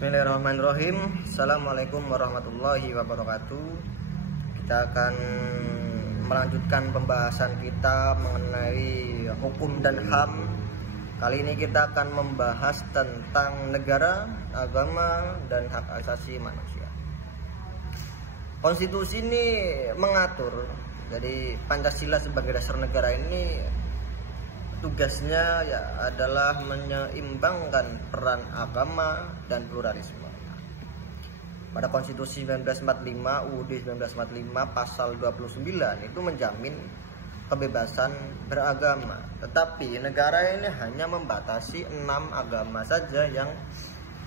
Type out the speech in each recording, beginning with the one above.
Bismillahirrahmanirrahim. Assalamualaikum warahmatullahi wabarakatuh. Kita akan melanjutkan pembahasan kita mengenai hukum dan HAM. Kali ini kita akan membahas tentang negara, agama, dan hak asasi manusia. Konstitusi ini mengatur, jadi Pancasila sebagai dasar negara ini tugasnya adalah menyeimbangkan peran agama dan pluralisme. Pada Konstitusi 1945, UUD 1945 pasal 29 itu menjamin kebebasan beragama. Tetapi negara ini hanya membatasi 6 agama saja yang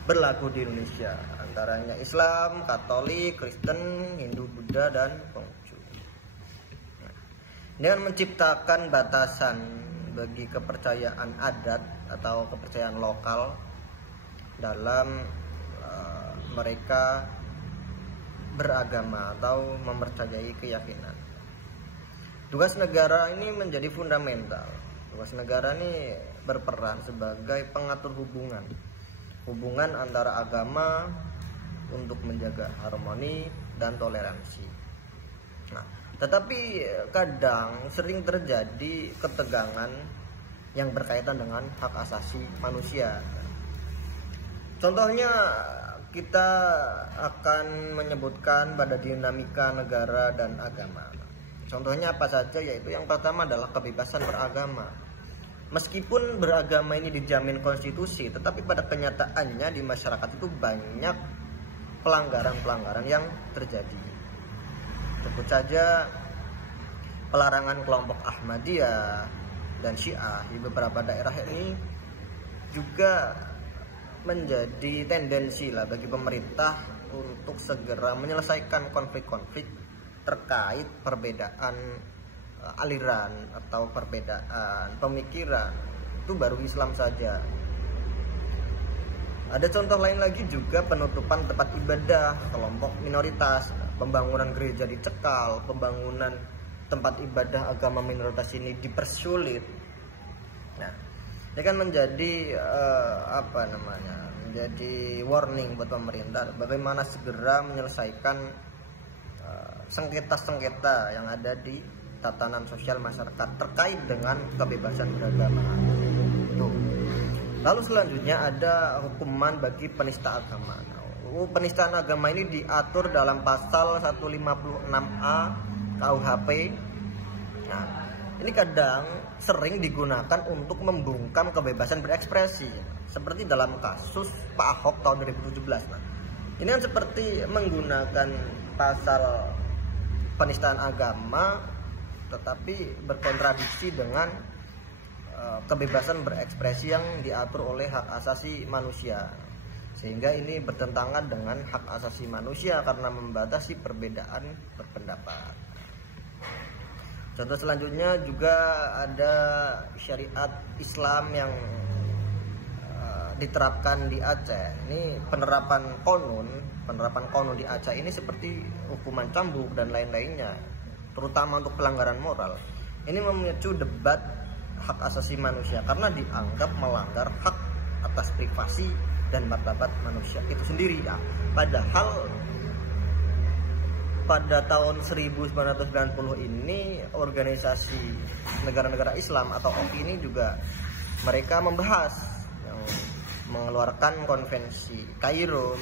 berlaku di Indonesia, antaranya Islam, Katolik, Kristen, Hindu, Buddha, dan Konghucu. Dengan menciptakan batasan bagi kepercayaan adat atau kepercayaan lokal dalam mereka beragama atau mempercayai keyakinan. Tugas negara ini menjadi fundamental. Tugas negara ini berperan sebagai pengatur hubungan antara agama untuk menjaga harmoni dan toleransi. Nah, tetapi kadang sering terjadi ketegangan yang berkaitan dengan hak asasi manusia. Contohnya kita akan menyebutkan pada dinamika negara dan agama. Contohnya apa saja, yaitu yang pertama adalah kebebasan beragama. Meskipun beragama ini dijamin konstitusi, tetapi pada kenyataannya di masyarakat itu banyak pelanggaran-pelanggaran yang terjadi. Sebut saja pelarangan kelompok Ahmadiyah dan Syiah di beberapa daerah ini juga menjadi tendensi bagi pemerintah untuk segera menyelesaikan konflik-konflik terkait perbedaan aliran atau perbedaan pemikiran. Itu baru Islam saja. Ada contoh lain lagi juga penutupan tempat ibadah kelompok minoritas, pembangunan gereja dicekal, pembangunan tempat ibadah agama minoritas ini dipersulit. Nah, ini kan menjadi menjadi warning buat pemerintah bagaimana segera menyelesaikan sengketa-sengketa yang ada di tatanan sosial masyarakat terkait dengan kebebasan beragama. Tuh. Lalu selanjutnya ada hukuman bagi penista agama. Penistaan agama ini diatur dalam pasal 156A KUHP. Nah, ini kadang sering digunakan untuk membungkam kebebasan berekspresi, seperti dalam kasus Pak Ahok tahun 2017. Nah, ini kan seperti menggunakan pasal penistaan agama, tetapi berkontradiksi dengan kebebasan berekspresi yang diatur oleh hak asasi manusia, sehingga ini bertentangan dengan hak asasi manusia karena membatasi perbedaan berpendapat. Contoh selanjutnya juga ada syariat Islam yang diterapkan di Aceh. Ini penerapan konun di Aceh ini seperti hukuman cambuk dan lain-lainnya, terutama untuk pelanggaran moral. Ini memicu debat hak asasi manusia karena dianggap melanggar hak atas privasi dan martabat manusia itu sendiri. Nah, padahal pada tahun 1990 ini organisasi negara-negara Islam atau OI ini juga mereka membahas yang mengeluarkan konvensi Kairo,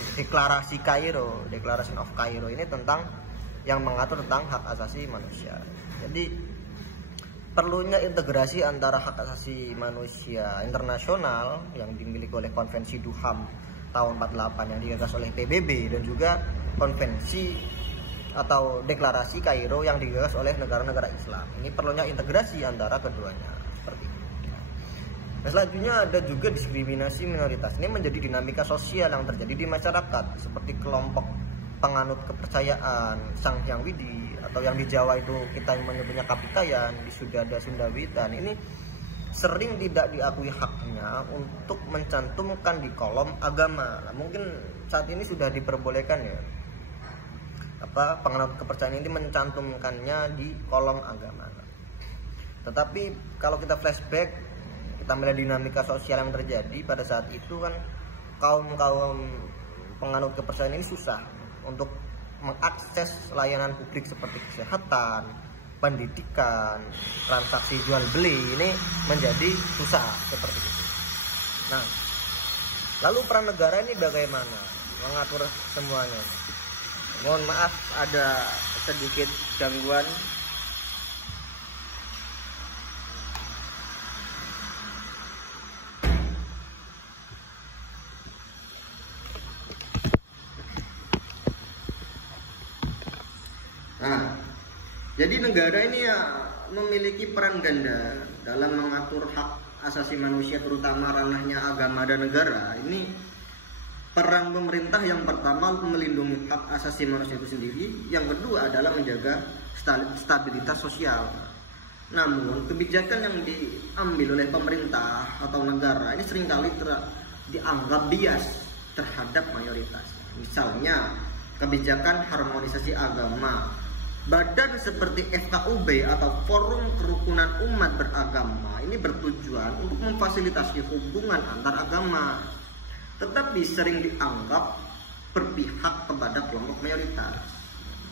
Declaration of Cairo ini tentang yang mengatur tentang hak asasi manusia. Jadi perlunya integrasi antara hak asasi manusia internasional yang dimiliki oleh Konvensi Duham tahun 48 yang digagas oleh PBB dan juga konvensi atau deklarasi Kairo yang digagas oleh negara-negara Islam. Ini perlunya integrasi antara keduanya seperti itu. Nah, selanjutnya ada juga diskriminasi minoritas. Ini menjadi dinamika sosial yang terjadi di masyarakat, seperti kelompok penganut kepercayaan Sang Hyang Widi, atau yang di Jawa itu kita menyebutnya Kapitayan, di Sudada Sundawitan. Ini sering tidak diakui haknya untuk mencantumkan di kolom agama. Nah, mungkin saat ini sudah diperbolehkan penganut kepercayaan ini mencantumkannya di kolom agama. Tetapi kalau kita flashback, kita melihat dinamika sosial yang terjadi pada saat itu kan kaum penganut kepercayaan ini susah untuk mengakses layanan publik seperti kesehatan, pendidikan, transaksi jual beli ini menjadi susah seperti itu. Nah, lalu peran negara ini bagaimana mengatur semuanya? Mohon maaf ada sedikit gangguan. Nah, jadi negara ini ya memiliki peran ganda dalam mengatur hak asasi manusia, terutama ranahnya agama dan negara. Ini peran pemerintah yang pertama melindungi hak asasi manusia itu sendiri, yang kedua adalah menjaga stabilitas sosial. Namun kebijakan yang diambil oleh pemerintah atau negara ini seringkali dianggap bias terhadap mayoritas. Misalnya kebijakan harmonisasi agama. Badan seperti FKUB atau Forum Kerukunan Umat Beragama ini bertujuan untuk memfasilitasi hubungan antar agama, tetapi sering dianggap berpihak kepada kelompok mayoritas.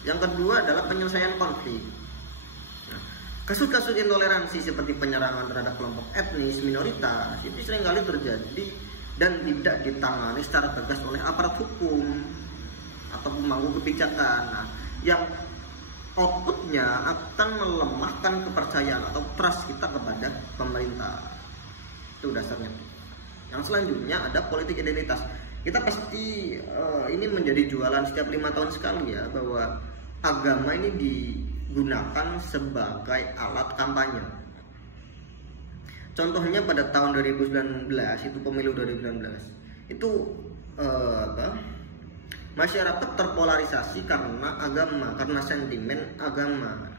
Yang kedua adalah penyelesaian konflik. Nah, kasus-kasus intoleransi seperti penyerangan terhadap kelompok etnis minoritas itu seringkali terjadi dan tidak ditangani secara tegas oleh aparat hukum atau pemangku kebijakan. Nah, yang outputnya akan melemahkan kepercayaan atau trust kita kepada pemerintah. Itu dasarnya. Yang selanjutnya ada politik identitas. Kita pasti ini menjadi jualan setiap 5 tahun sekali ya, bahwa agama ini digunakan sebagai alat kampanye. Contohnya pada tahun 2019 itu pemilu 2019 itu masyarakat terpolarisasi karena agama, karena sentimen agama.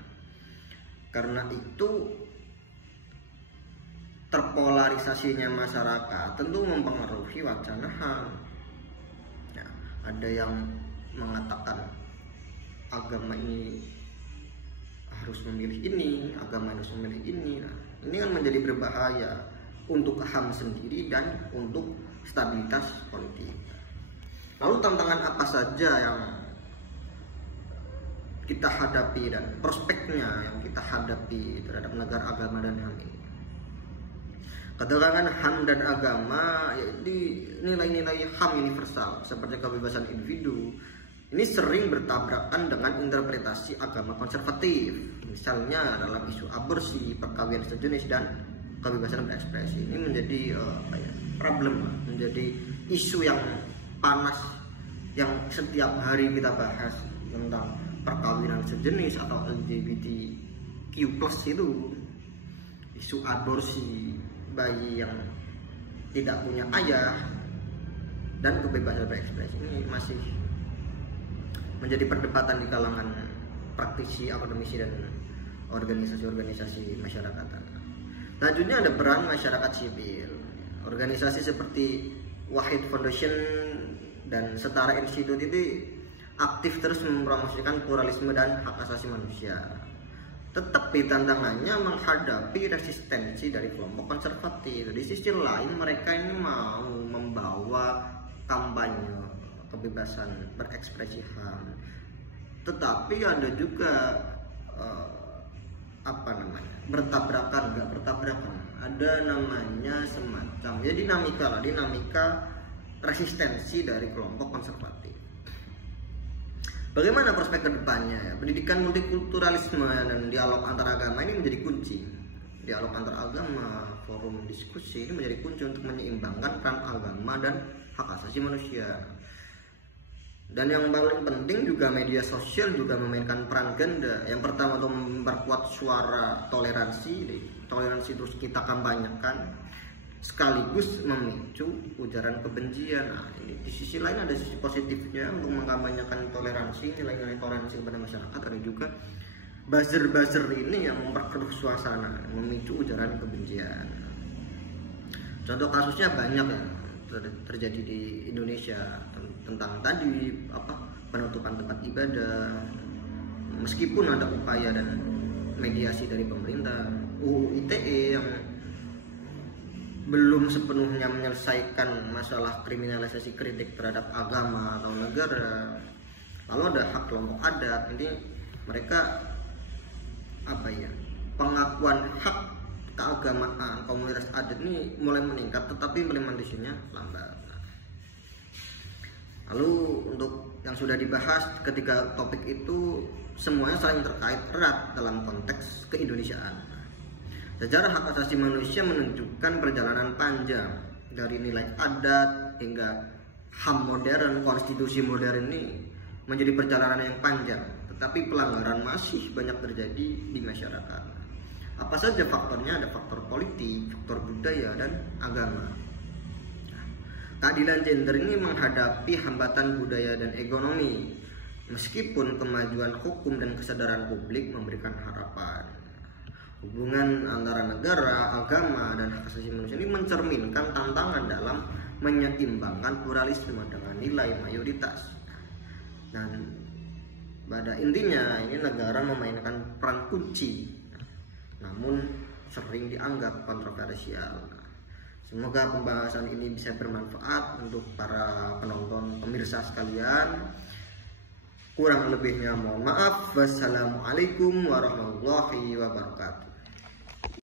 Karena itu terpolarisasinya masyarakat tentu mempengaruhi wacana HAM. Ya, ada yang mengatakan agama ini harus memilih ini, agama harus memilih ini. Nah, ini kan menjadi berbahaya untuk HAM sendiri dan untuk stabilitas politik. Lalu tantangan apa saja yang kita hadapi dan prospeknya yang kita hadapi terhadap negara, agama, dan HAM ini? Ketegangan HAM dan agama, yaitu nilai-nilai HAM universal seperti kebebasan individu, ini sering bertabrakan dengan interpretasi agama konservatif. Misalnya dalam isu aborsi, perkawinan sejenis, dan kebebasan berekspresi. Ini menjadi problem, menjadi isu yang panas yang setiap hari kita bahas tentang perkawinan sejenis atau LGBTQ+ itu, isu aborsi, bayi yang tidak punya ayah, dan kebebasan berekspresi ini masih menjadi perdebatan di kalangan praktisi, akademisi, dan organisasi-organisasi masyarakat. Selanjutnya ada peran masyarakat sipil. Organisasi seperti Wahid Foundation dan Setara Institute itu aktif terus mempromosikan pluralisme dan hak asasi manusia. Tetapi tantangannya menghadapi resistensi dari kelompok konservatif. Di sisi lain mereka ini mau membawa kampanye kebebasan berekspresi HAM, tetapi ada juga bertabrakan, ada namanya semacam ya dinamika resistensi dari kelompok konservatif. Bagaimana prospek kedepannya? Pendidikan multikulturalisme dan dialog antar agama ini menjadi kunci. Dialog antar agama, forum diskusi ini menjadi kunci untuk menyeimbangkan peran agama dan hak asasi manusia. Dan yang paling penting juga media sosial juga memainkan peran ganda. Yang pertama untuk memperkuat suara toleransi terus kita kampanyekan, sekaligus memicu ujaran kebencian. Nah, ini di sisi lain ada sisi positifnya untuk mengkampanyekan toleransi, nilai-nilai toleransi kepada masyarakat. Ada juga buzzer ini yang memperkeruh suasana, memicu ujaran kebencian. Contoh kasusnya banyak ya terjadi di Indonesia tentang tadi penutupan tempat ibadah, meskipun ada upaya dan mediasi dari pemerintah, UU ITE yang belum sepenuhnya menyelesaikan masalah kriminalisasi kritik terhadap agama atau negara. Lalu ada hak kelompok adat, ini mereka pengakuan hak keagamaan komunitas adat ini mulai meningkat, tetapi implementasinya lambat. Lalu untuk yang sudah dibahas ketiga topik itu semuanya saling terkait erat dalam konteks keindonesiaan. Sejarah hak asasi manusia menunjukkan perjalanan panjang dari nilai adat hingga HAM modern, konstitusi modern ini menjadi perjalanan yang panjang, tetapi pelanggaran masih banyak terjadi di masyarakat. Apa saja faktornya? Ada faktor politik, faktor budaya, dan agama. Keadilan gender ini menghadapi hambatan budaya dan ekonomi, meskipun kemajuan hukum dan kesadaran publik memberikan harapan. Hubungan antara negara, agama, dan hak asasi manusia ini mencerminkan tantangan dalam menyeimbangkan pluralisme dengan nilai mayoritas. Dan pada intinya ini negara memainkan peran kunci, namun sering dianggap kontroversial. Semoga pembahasan ini bisa bermanfaat untuk para penonton pemirsa sekalian. Kurang lebihnya mohon maaf. Wassalamualaikum warahmatullahi wabarakatuh.